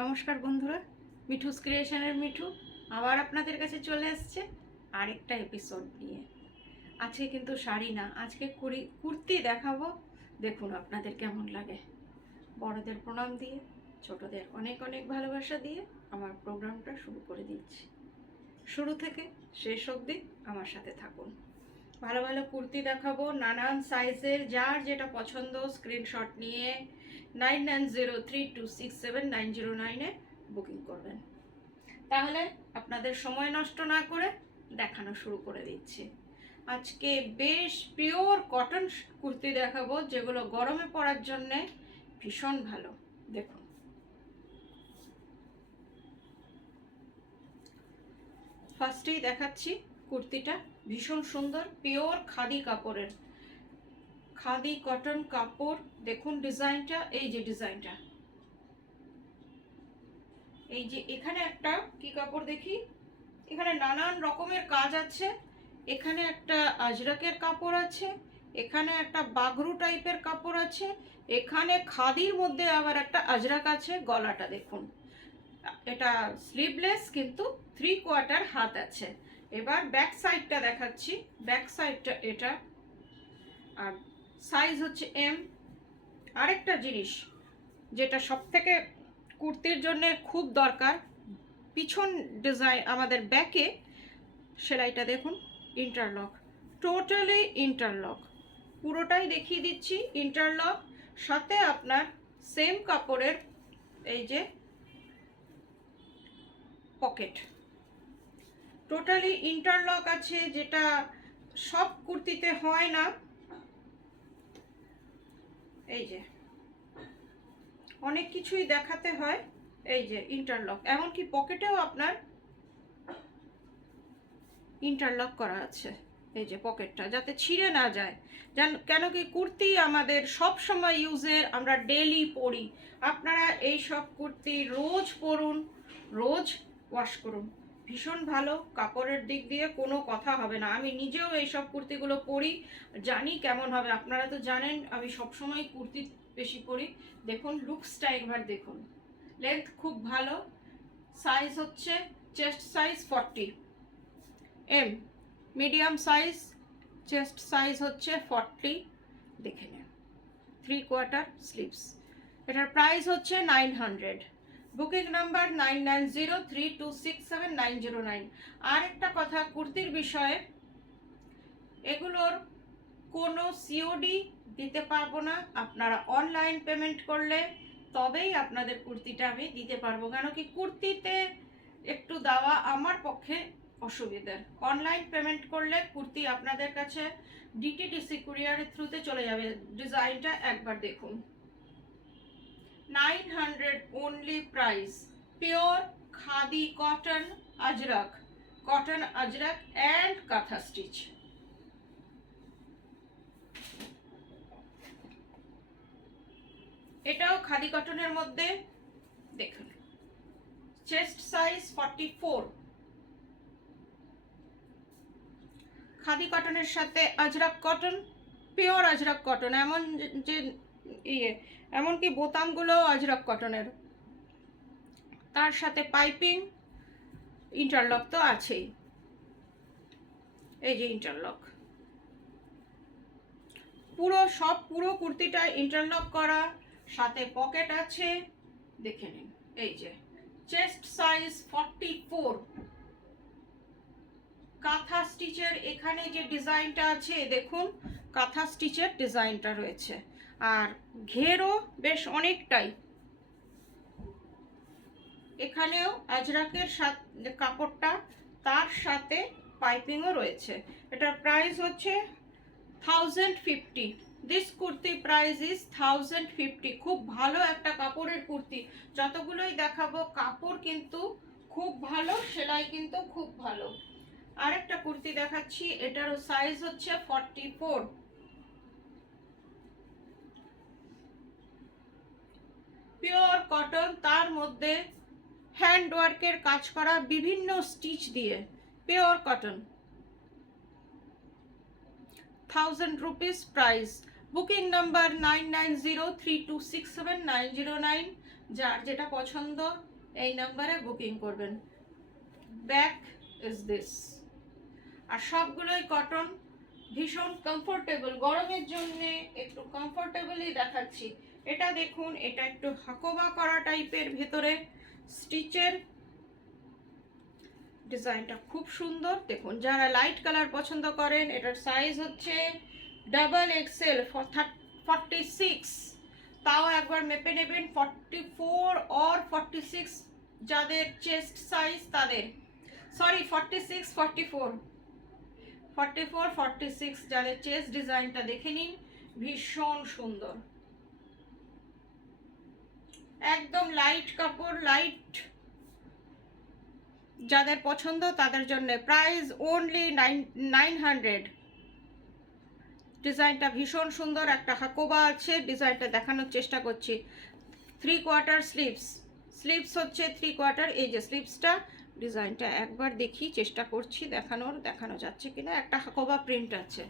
নমস্কার বন্ধুরা, মিঠুস ক্রিয়েশনের মিঠু আবার আপনাদের কাছে চলে এসছে আরেকটা এপিসোড নিয়ে। আজকে কিন্তু শাড়ি না, আজকে কুর্তি দেখাবো। দেখুন আপনাদের কেমন লাগে। বড়দের প্রণাম দিয়ে, ছোটদের অনেক অনেক ভালোবাসা দিয়ে আমার প্রোগ্রামটা শুরু করে দিচ্ছি। শুরু থেকে শেষ অবধি আমার সাথে থাকুন। ভালো ভালো কুর্তি দেখাবো, নানান সাইজের, যার যেটা পছন্দ স্ক্রিনশট নিয়ে 9903267909-এ বুকিং করবেন। তাহলে আপনাদের সময় নষ্ট না করে দেখানো শুরু করে দিচ্ছি। আজকে বেশ পিওর কটন কুর্তি দেখাবো, যেগুলো গরমে পরার জন্যে ভীষণ ভালো। দেখুন, ফার্স্টেই দেখাচ্ছি কুর্তিটা, ভীষণ সুন্দর পিওর খাদি কাপড়ের, খাদি কটন কাপড়। দেখুন ডিজাইনটা, এই যে ডিজাইনটা, এই যে এখানে একটা কি কাপড় দেখি, এখানে নানান রকমের কাজ আছে। এখানে একটা আজরাকের কাপড় আছে, এখানে একটা বাগরু টাইপের কাপড় আছে, এখানে খাদির মধ্যে আবার একটা আজরাক আছে। গলাটা দেখুন, এটা স্লিভলেস কিন্তু 3/4 হাত আছে। এবার ব্যাক সাইডটা দেখাচ্ছি। ব্যাক সাইডটা এটা, আর সাইজ হচ্ছে এম। আরেকটা জিনিস যেটা সব থেকে কুর্তির জন্য খুব দরকার, পিছন ডিজাইন আমাদের ব্যাকে সেলাইটা দেখুন, ইন্টারলক, টোটালি ইন্টারলক, পুরোটাই দেখিয়ে দিচ্ছি ইন্টারলক। সাথে আপনার সেম কাপড়ের এই যে পকেট, টোটালি ইন্টারলক আছে, যেটা সব কুর্তিতে হয় না। এই যে অনেক কিছুই দেখাতে হয়, এই যে ইন্টারলক, এমনকি পকেটেও আপনার ইন্টারলক করা আছে। এই যে পকেটটা যাতে ছিঁড়ে না যায়, কেন কি কুর্তি আমাদের সব সময় ইউজের, আমরা ডেলি পরি। আপনারা এই সব কুর্তি রোজ পরুন, রোজ ওয়াশ করুন, ভীষণ ভালো। কাপড়ের দিক দিয়ে কোনো কথা হবে না। আমি নিজেও এই সব কুর্তিগুলো পরি, জানি কেমন হবে। আপনারা তো জানেন আমি সবসময় কুর্তি বেশি পরি। দেখুন লুকসটা একবার দেখুন, লেন্থ খুব ভালো। সাইজ হচ্ছে chest size 40 M, medium size, chest size হচ্ছে 40। দেখে নেন, 3/4 স্লিভস। এটার প্রাইস হচ্ছে 900। Booking number 9903267909। আর একটা কথা কুর্তির বিষয়ে, এগুলোর কোনো সিওডি দিতে পারবো না। আপনারা অনলাইন পেমেন্ট করলে তবেই আপনাদের কুর্তিটা আমি দিতে পারবো, কেন কি কুর্তিতে একটু দেওয়া আমার পক্ষে অসুবিধার। অনলাইন পেমেন্ট করলে কুর্তি আপনাদের কাছে ডিটিডিসি কুরিয়ারের থ্রুতে চলে যাবে। ডিজাইনটা একবার দেখুন, 900 only price. Pure khadi cotton Ajrak, cotton Ajrak and কাঁথা স্টিচ। এটাও খাদি কটনের মধ্যে। দেখুন চেস্ট সাইজ 44, খাদি কটনের সাথে Ajrak cotton, pure Ajrak cotton. এমন যে এমনকি বোতামগুলো আজরাক কটনের, তার সাথে পাইপিং, ইন্টারলক তো আছেই। এই যে ইন্টারলক, পুরো কুর্তিটা ইন্টারলক করা, সাথে পকেট আছে। দেখে নিন, এই যে চেস্ট সাইজ 44, কাঁথা স্টিচের এখানে যে ডিজাইনটা আছে দেখুন, কাঁথা স্টিচের ডিজাইনটা রয়েছে, আর ঘেরও বেশ অনেকটাই। এখানেও আজরাকের সাথে কাপড়টা, তার সাথে পাইপিংও রয়েছে। এটার প্রাইস হচ্ছে 1050। This kurti price is 1050। খুব ভালো একটা কাপড়ের কুর্তি। যতগুলোই দেখাবো কাপড় কিন্তু খুব ভালো, সেলাই কিন্তু খুব ভালো। আরেকটা কুর্তি দেখাচ্ছি, এটারও সাইজ হচ্ছে 44, পিওর কটন, তার মধ্যে হ্যান্ড ওয়ার্কের কাজ করা বিভিন্ন স্টিচ দিয়ে, pure cotton, 1000 rupees price. Booking number 9903267909। যার যেটা পছন্দ এই নাম্বারে বুকিং করবেন। Back is this. আর সবগুলোই কটন, ভীষণ কমফোর্টেবল, গরমের জন্য একটু কমফোর্টেবলই দেখাচ্ছি। এটা দেখুন, এটা একটু হাকোবা করা টাইপের, ভেতরে স্টিচের ডিজাইনটা খুব সুন্দর। দেখুন, যারা লাইট কালার পছন্দ করেন, এটার সাইজ হচ্ছে ডাবল এক্সেল 46, তাও একবার মেপে নেবেন। 44 or 46 যাদের চেস্ট সাইজ তাদের, সরি 46 44 46 যাদের চেস্ট ডিজাইনটা দেখে নিন, ভীষণ সুন্দর, একদম লাইট কাপড়, লাইট যাদের পছন্দ তাদের জন্য। Price only 900। ডিজাইনটা ভীষণ সুন্দর, একটা হাকোবা আছে, ডিজাইনটা দেখানোর চেষ্টা করছি। 3/4 স্লিভস হচ্ছে 3/4। এই যে স্লিভসটা, ডিজাইনটা একবার দেখি, চেষ্টা করছি দেখানো যাচ্ছে কিনা। একটা হাকোবা প্রিন্ট আছে।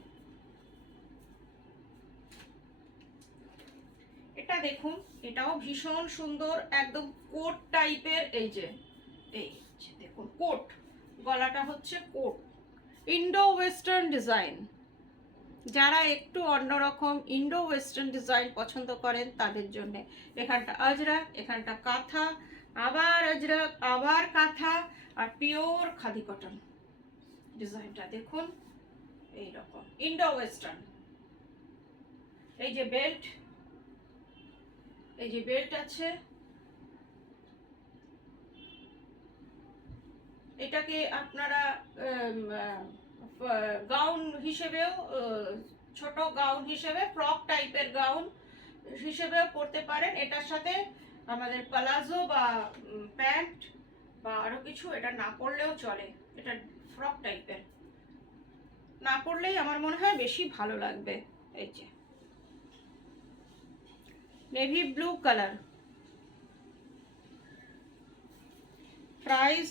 এটা দেখুন, এটাও ভীষণ সুন্দর, একদম কোট টাইপের। এই যে দেখুন কোট, গলাটা হচ্ছে কোট, ইন্ডো ওয়েস্টার্ন ডিজাইন। যারা একটু অন্যরকম ইন্ডো ওয়েস্টার্ন ডিজাইন পছন্দ করেন তাদের জন্য। এখানটা আজরাক, এখানটা কাঁথা, আবার আজরাক, আবার কাঁথা, আর পিওর খাদি কটন। ডিজাইনটা দেখুন, এইরকম ইন্ডো ওয়েস্টার্ন। এই যে বেল্ট, এই যে বেল্ট আছে। এটাকে আপনারা গাউন হিসেবেও, ছোট গাউন হিসেবে, ফ্রক টাইপের গাউন হিসেবেও পরতে পারেন। এটার সাথে আমাদের প্লাজো বা প্যান্ট বা আরো কিছু এটা না পরলেও চলে। এটা ফ্রক টাইপের, না পরলেই আমার মনে হয় বেশি ভালো লাগবে। এই যে navy blue colour, price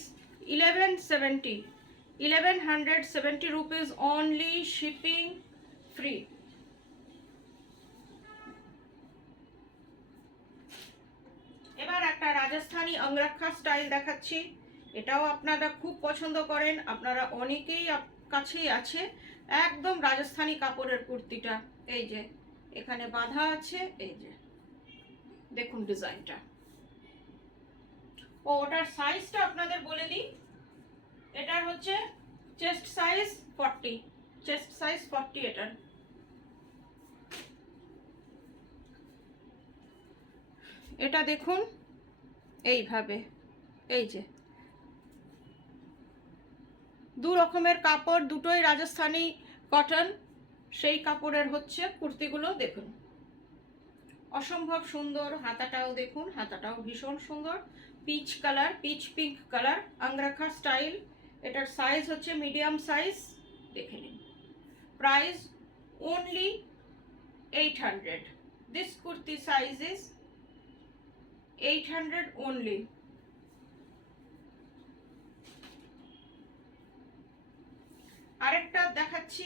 1170 rupees only, shipping free। এবার একটা রাজস্থানী অঙ্গরাক্ষা স্টাইল দেখাচ্ছি। এটাও আপনারা খুব পছন্দ করেন, আপনারা অনেকেই কাছেই আছে। একদম রাজস্থানী কাপড়ের কুর্তিটা, এই যে এখানে বাঁধা আছে। এই যে দেখুন ডিজাইনটা। ওটার সাইজটা আপনাদের বলে দিই, এটার হচ্ছে চেস্ট সাইজ 40, চেস্ট সাইজ 40 এটার। এটা দেখুন এইভাবে, এই যে দু রকমের কাপড়, দুটোই রাজস্থানী কটন, সেই কাপড়ের হচ্ছে কুর্তিগুলো। দেখুন অসম্ভব সুন্দর। হাতাটাও দেখুন, হাতাটাও ভীষণ সুন্দর, peach colour, peach pink colour, angrakha style. এটার সাইজ হচ্ছে মিডিয়াম সাইজ, দেখে নিন। Price only 800। This kurti size is 800 only। আরেকটা দেখাচ্ছি,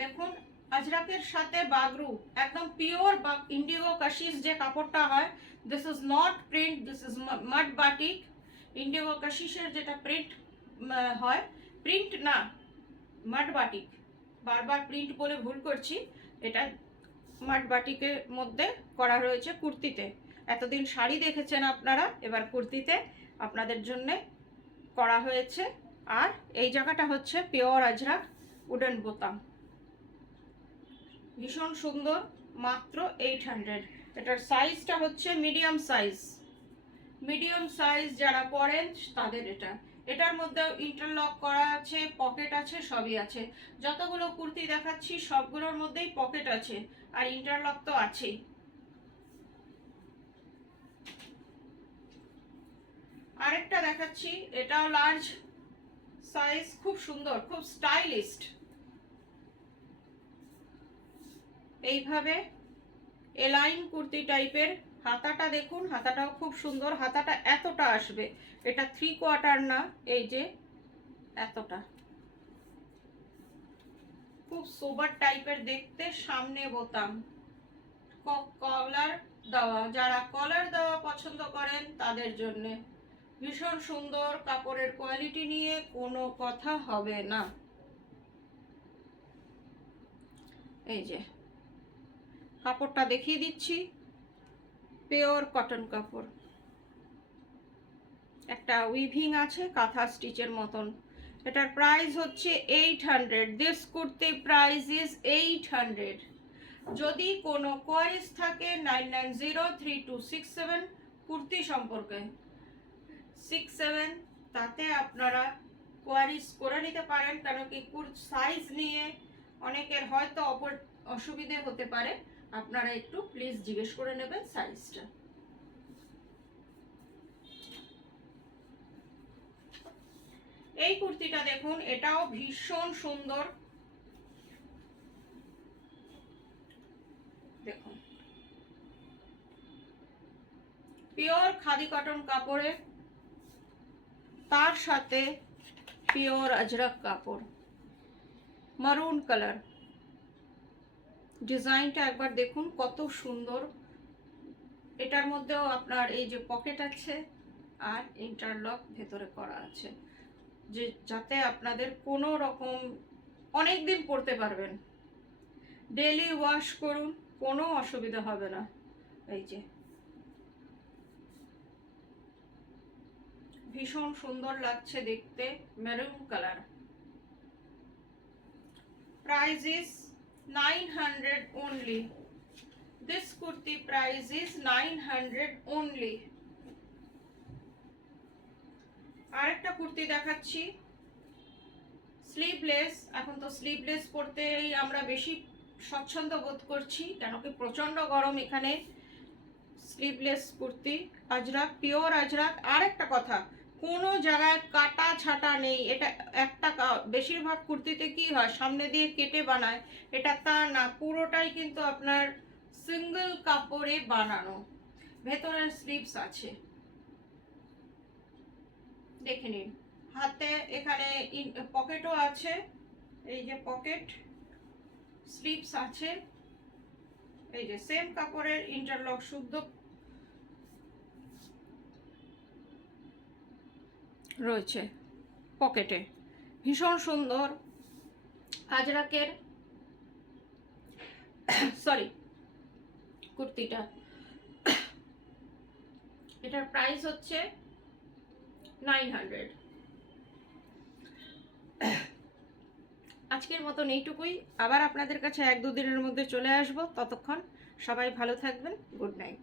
দেখুন আজরাকের সাথে বাগরু, একদম পিওর ইন্ডিগো কাশিস যে কাপড়টা হয়। This is not print, this is mud batik. Indigo কাশিসের যেটা প্রিন্ট হয়, প্রিন্ট না, মাড বাটিক, বারবার প্রিন্ট বলে ভুল করছি। এটা মাড বাটিকের মধ্যে করা রয়েছে কুর্তিতে। এতদিন শাড়ি দেখেছেন আপনারা, এবার কুর্তিতে আপনাদের জন্য করা হয়েছে। আর এই জায়গাটা হচ্ছে পিওর আজরাক উডেন বোতাম, ভীষণ সুন্দর, মাত্র 800। এটার সাইজটা হচ্ছে মিডিয়াম সাইজ। মিডিয়াম সাইজ যারা পরেন তাদের এটা। এটার মধ্যেও ইন্টারলক করা আছে, পকেট আছে, সবই আছে। যতগুলো কুর্তি দেখাচ্ছি সবগুলোর মধ্যেই পকেট আছে, আর ইন্টারলক তো আছেই। আরেকটা দেখাচ্ছি, এটাও লার্জ সাইজ, খুব সুন্দর, খুব স্টাইলিস্ট। এইভাবে এলাইন কুর্তি টাইপের। হাতাটা দেখুন, হাতাটাও খুব সুন্দর, হাতাটা এতটা আসবে, এটা 3/4 না, এই যে এতটা, খুব সোবার টাইপের দেখতে। সামনে বোতাম, কলার দেওয়া, যারা কলার দেওয়া পছন্দ করেন তাদের জন্য ভীষণ সুন্দর। কাপড়ের কোয়ালিটি নিয়ে কোনো কথা হবে না। এই যে কাপড়টা দেখিয়ে দিচ্ছি, পিওর কটন কাপড়, একটা উইভিং আছে কাঁথা স্টিচের মতন। এটার প্রাইস হচ্ছে 800। This kurti price is 800। যদি কোনো কোয়ারিজ থাকে 990326 কুর্তি সম্পর্কে 67, তাতে আপনারা কোয়ারিজ করে নিতে পারেন, কারণ কি সাইজ নিয়ে অনেকের হয়তো অসুবিধে হতে পারে। আপনারা একটু প্লিজ জিজ্ঞেস করে নেবেন সাইজটা। এই কুর্তিটা দেখুন, এটাও ভীষণ সুন্দর। দেখুন পিওর খাদি কটন কাপড়ে, তার সাথে পিওর আজরক কাপড়, মারুন কালার। ডিজাইনটা একবার দেখুন কত সুন্দর। এটার মধ্যেও আপনার এই যে পকেট আছে আর ইন্টারলক ভেতরে করা আছে, যে যাতে আপনাদের কোনো রকম অনেক দিন পরতে পারবেন, ডেলি ওয়াশ করুন, কোনো অসুবিধা হবে না। এই যে ভীষণ সুন্দর লাগছে দেখতে, maroon colour. Price is 900 only. This kurti price is 900 only. আরেকটা কুর্তি দেখাচ্ছি, স্লিভলেস। এখন তো স্লিভলেস পরতেই আমরা বেশি স্বচ্ছন্দ বোধ করছি, কেন কি প্রচন্ড গরম। এখানে স্লিভলেস কুর্তি, আজরাক, পিওর আজরাক। আরেকটা কথা, কোনো জায়গায় কাটা ছাটা নেই। এটা একটা বেশিরভাগ কুর্তিতে কি হয় সামনে দিয়ে কেটে বানায়, এটা তা না, পুরোটাই কিন্তু আপনার সিঙ্গেল কাপড়ে বানানো। ভেতরের স্লিভস আছে, দেখে নিন। হাতে এখানে পকেটও আছে, এই যে পকেট, স্লিভস আছে। এই যে সেম কাপড়ের ইন্টারলক শুদ্ধ রয়েছে পকেটে, ভীষণ সুন্দর আজরাকের কুর্তিটা। এটার প্রাইস হচ্ছে 900। আজকের মতন এইটুকুই। আবার আপনাদের কাছে 1-2 দিনের মধ্যে চলে আসবো। ততক্ষণ সবাই ভালো থাকবেন। Good night.